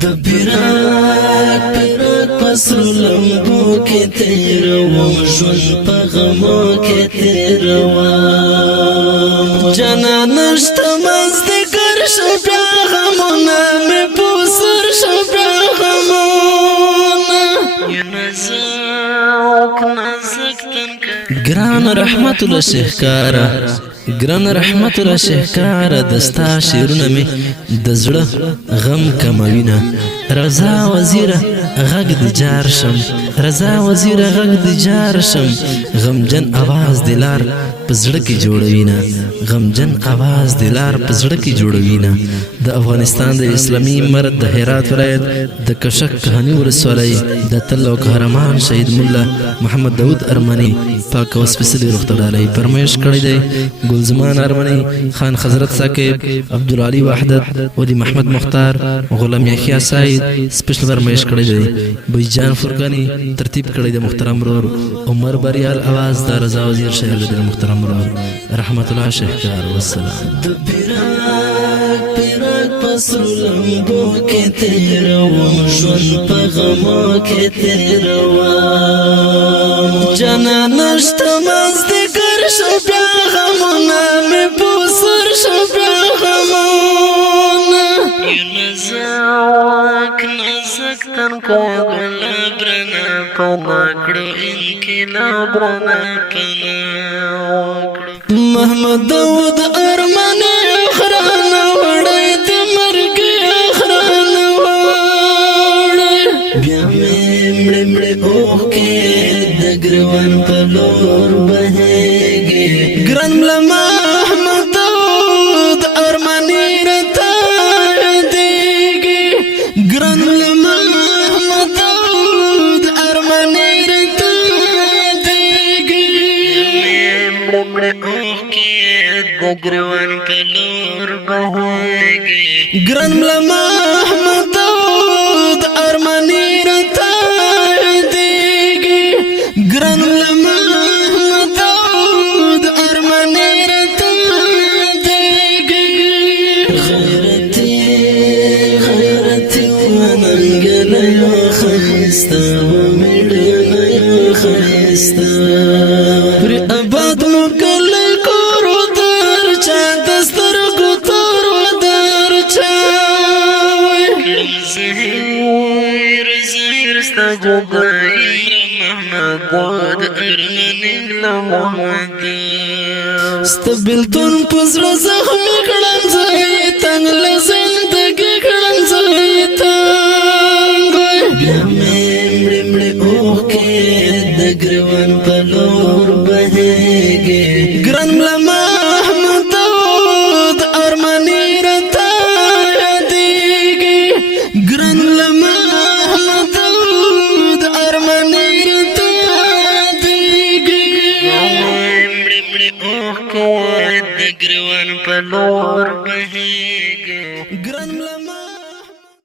د پیراک پسرو لمبو کې تیروم ژوند په غمو کې تیروم جانان نشته مازدیګر شو بیا غمونه مې په سر شو بیا غمونه ګران رحمت الله شیخ کارا ګران رحمت الله شیخ کارا دستا شیرونه می د زړه غم کموینه رضا وزیره غږ د جار شم رضا وزیره غږ د جار شم غمجن आवाज دلار پزړه کې جوړوینه غمجن आवाज دلار پزړه کې جوړوینه د افغانستان د اسلامي مرد د هرات ولایت د کشک کهانی ولسوالۍ د تل او قهرمان شهید مولا محمد داود ارمنی پاک او سپیڅلي روغتړالۍ فرمایش کړی دی ګلزمان ارمنی خان حضرت ثاقب عبدالعلی وحدت ولی محمد مختار غلام یحیی سعید سپیشل فرمایش کړی دی بوجان فرقانی ترتیب کړی دی محترم رور عمر بریال आवाज د رضا وزیر شهر د محترم رور رحمت الله شیخ کار والسلام د پیراک پسرو لمبو کې تیروم ژوند په غمو کې تیروم جانان نشته مازدیګر شو بیا غمونه مې په سر شو بیا غمونه نازک تنکا گلاب رنا پنا کړو انقلاب رنا پنا محمد داود ارمنی اخرانه وړی د مرګ اخرانه وړی بیا مې مړې اوښکې د ګریوان په لور بهیږي ګران ملا محمد داود ارمنی راته یادیږي ګران ملا محمد داود ارمنی راته یادیږي مړې اوښکې د ګریوان په لور بهیږي ګران ملا محمد داود ارمنی راته یادیږي ګران ملا محمد داود ارمنی راته یادیږي غیرتي وننګله یو ښایسته ومیړنه یو ښایسته پرې اباد مو کلی کور ودار چا د سترګو تور ودار چا کړم زهیر ستا جدایي محمد داود ارمنی له محمد ستا بېلتون په زړه زخمي کړم زه یې تنګ له زندګي کړم زه یې تنګ بیا مې مړې اوښکې د ګریوان په لور بهیږي ګران ملا محمد داود ارمنی راته یادیږي ګران ملا محمد داود ارمنی راته یادیږي مړې اوښکې د ګریوان په لور بهیږي ګران